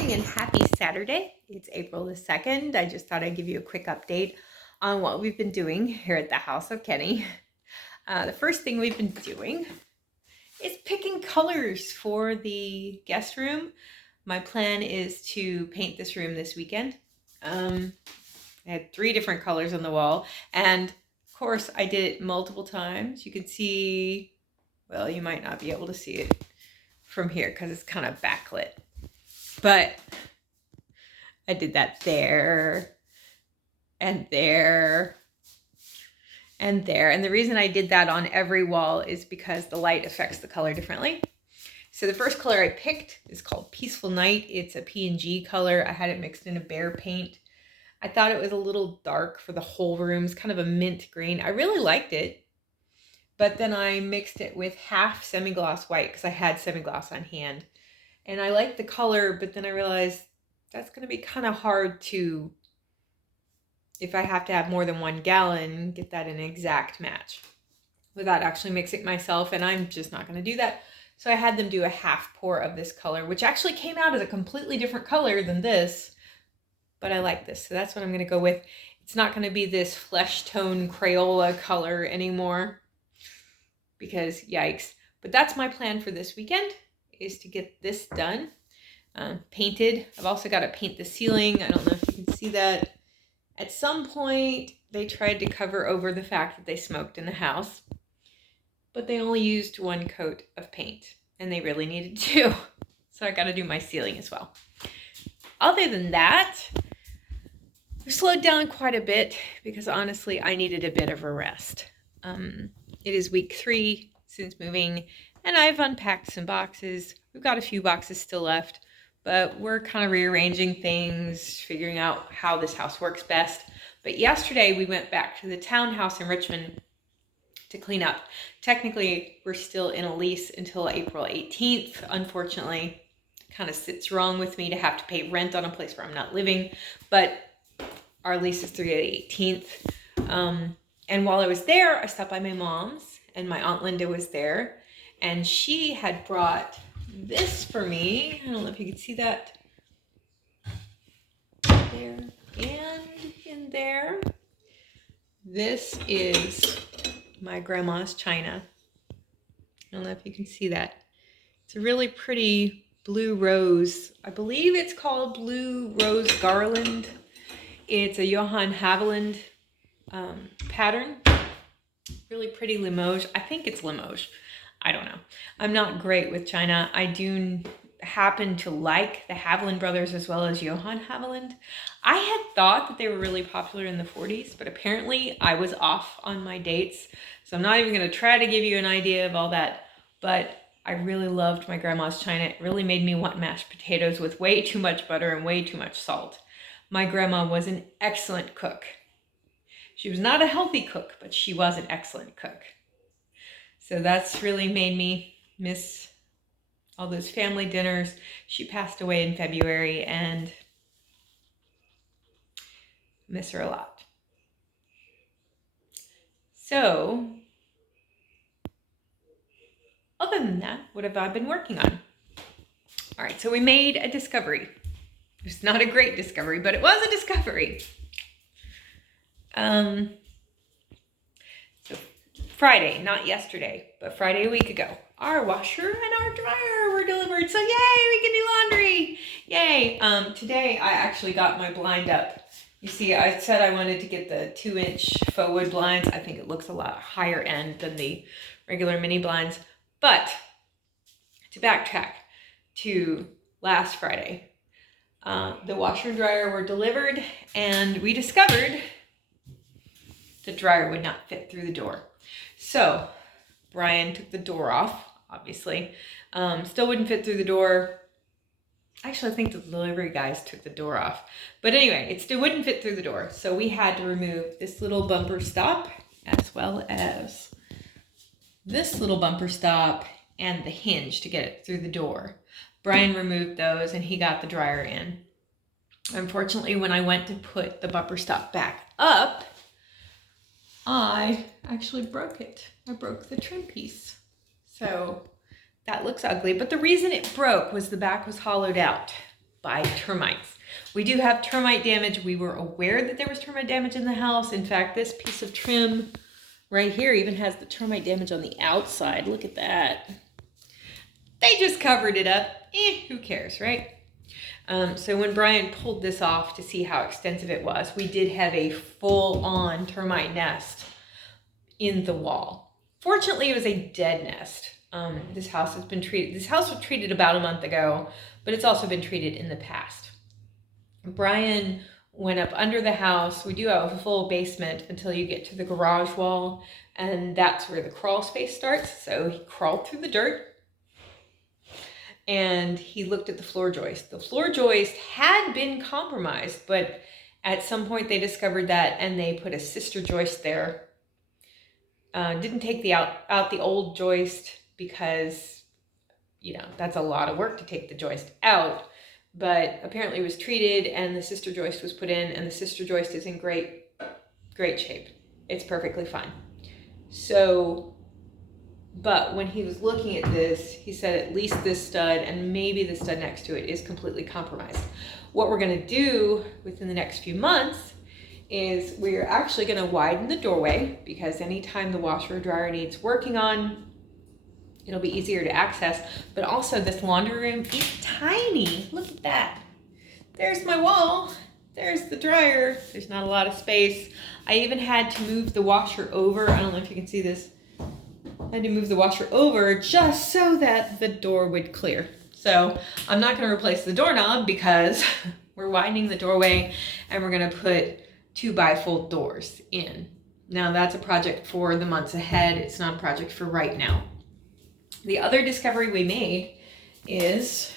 morning and happy Saturday. It's April the 2nd. I just thought I'd give you a quick update on what we've been doing here at the house of Kenny. The first thing we've been doing is picking colors for the guest room. My plan is to paint this room this weekend. I had 3 different colors on the wall, and of course I did it multiple times. You can see, well, you might not be able to see it from here because it's kind of backlit. But I did that there and there and there. And the reason I did that on every wall is because the light affects the color differently. So the first color I picked is called Peaceful Night. It's a P&G color. I had it mixed in a Behr paint. I thought it was a little dark for the whole room. It's kind of a mint green. I really liked it. But then I mixed it with half semi-gloss white because I had semi-gloss on hand. And I liked the color, but then I realized that's going to be kind of hard to, if I have to have more than 1 gallon, get that in an exact match without actually mixing it myself. And I'm just not going to do that. So I had them do a half pour of this color, which actually came out as a completely different color than this. But I like this. So that's what I'm going to go with. It's not going to be this flesh tone Crayola color anymore because yikes. But that's my plan for this weekend, is to get this done. Painted. I've also got to paint the ceiling. I don't know if you can see that. At some point, they tried to cover over the fact that they smoked in the house, but they only used 1 coat of paint, and they really needed 2. So I got to do my ceiling as well. Other than that, I've slowed down quite a bit because honestly, I needed a bit of a rest. It is week 3 since moving, and I've unpacked some boxes. We've got a few boxes still left, but we're kind of rearranging things, figuring out how this house works best. But yesterday we went back to the townhouse in Richmond to clean up. Technically, we're still in a lease until April 18th. Unfortunately, it kind of sits wrong with me to have to pay rent on a place where I'm not living, but our lease is through the 18th. And while I was there, I stopped by my mom's, and my Aunt Linda was there, and she had brought this for me. I don't know if you can see that there and in there. This is my grandma's china. I don't know if you can see that. It's a really pretty blue rose. I believe it's called Blue Rose Garland. It's a Johann Haviland pattern. Really pretty Limoges. I think it's Limoges. I don't know. I'm not great with china. I do happen to like the Haviland brothers as well as Johann Haviland. I had thought that they were really popular in the 40s, but apparently I was off on my dates. So I'm not even going to try to give you an idea of all that, but I really loved my grandma's china. It really made me want mashed potatoes with way too much butter and way too much salt. My grandma was an excellent cook. She was not a healthy cook, but she was an excellent cook. So that's really made me miss all those family dinners. She passed away in February and miss her a lot. So, other than that, what have I been working on? All right, so we made a discovery. It's not a great discovery, but it was a discovery. So Friday, not yesterday, but Friday a week ago, our washer and our dryer were delivered. So yay, we can do laundry. Yay. Today I actually got my blind up. You see, I said I wanted to get the 2-inch faux wood blinds. I think it looks a lot higher end than the regular mini blinds. But to backtrack to last Friday, the washer and dryer were delivered, and we discovered the dryer would not fit through the door. So Brian took the door off, obviously. Still wouldn't fit through the door. Actually, I think the delivery guys took the door off. But anyway, it still wouldn't fit through the door. So we had to remove this little bumper stop as well as this little bumper stop and the hinge to get it through the door. Brian removed those and he got the dryer in. Unfortunately, when I went to put the bumper stop back up, I actually broke it. I broke the trim piece. So that looks ugly, but the reason it broke was the back was hollowed out. by termites. We do have termite damage. We were aware that there was termite damage in the house. In fact, this piece of trim right here even has the termite damage on the outside. Look at that. They just covered it up. Who cares, right? So when Brian pulled this off to see how extensive it was, we did have a full-on termite nest in the wall. Fortunately, it was a dead nest. This house was treated about a month ago, but it's also been treated in the past. Brian went up under the house. We do have a full basement until you get to the garage wall, and that's where the crawl space starts. So he crawled through the dirt, and he looked at the floor joist. The floor joist had been compromised, but at some point they discovered that, and they put a sister joist there. Didn't take out the old joist because, you know, that's a lot of work to take the joist out. But apparently it was treated, and the sister joist was put in, and the sister joist is in great shape. It's perfectly fine. So, but when he was looking at this, he said at least this stud and maybe the stud next to it is completely compromised. What we're going to do within the next few months is we're actually going to widen the doorway, because anytime the washer or dryer needs working on, it'll be easier to access. But also this laundry room is tiny. Look at that. There's my wall. There's the dryer. There's not a lot of space. I even had to move the washer over. I don't know if you can see this. I had to move the washer over just so that the door would clear. So I'm not going to replace the doorknob because we're widening the doorway, and we're going to put 2 bifold doors in. Now that's a project for the months ahead. It's not a project for right now. The other discovery we made is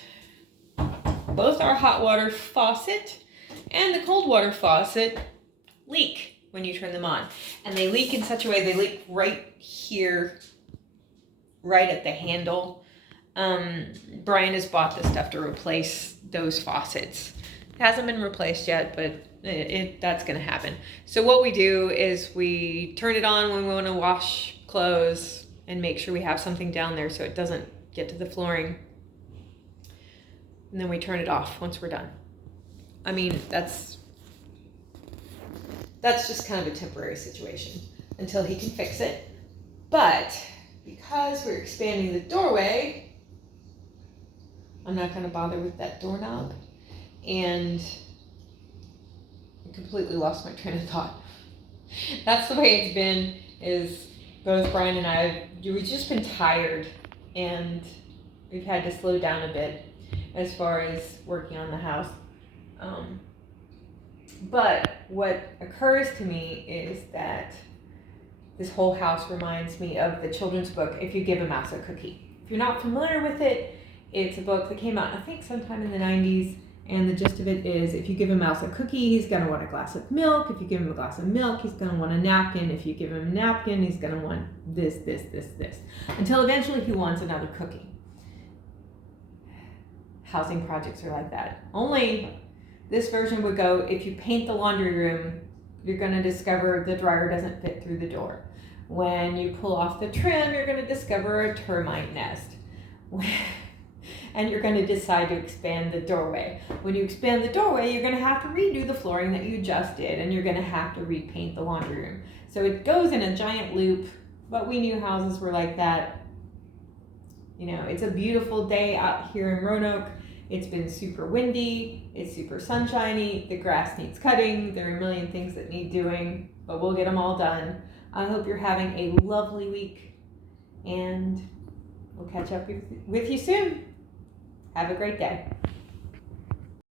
both our hot water faucet and the cold water faucet leak when you turn them on. And they leak in such a way, they leak right here, right at the handle. Brian has bought the stuff to replace those faucets. It hasn't been replaced yet, but that's going to happen. So what we do is we turn it on when we want to wash clothes and make sure we have something down there so it doesn't get to the flooring. And then we turn it off once we're done. I mean, that's just kind of a temporary situation until he can fix it. But because we're expanding the doorway, I'm not going to bother with that doorknob. And I completely lost my train of thought. That's the way it's been, is both Brian and I, we've just been tired, and we've had to slow down a bit as far as working on the house. But what occurs to me is that this whole house reminds me of the children's book, If You Give a Mouse a Cookie. If you're not familiar with it, it's a book that came out, I think, sometime in the 90s. And the gist of it is, if you give a mouse a cookie, he's going to want a glass of milk. If you give him a glass of milk, he's going to want a napkin. If you give him a napkin, he's going to want this. Until eventually he wants another cookie. Housing projects are like that. Only this version would go, if you paint the laundry room, you're going to discover the dryer doesn't fit through the door. When you pull off the trim, you're going to discover a termite nest. And you're going to decide to expand the doorway. When you expand the doorway, you're going to have to redo the flooring that you just did, and you're going to have to repaint the laundry room. So it goes in a giant loop, but we knew houses were like that. You know, it's a beautiful day out here in Roanoke. It's been super windy, it's super sunshiny, the grass needs cutting, there are a million things that need doing, but we'll get them all done. I hope you're having a lovely week, and we'll catch up with you soon. Have a great day.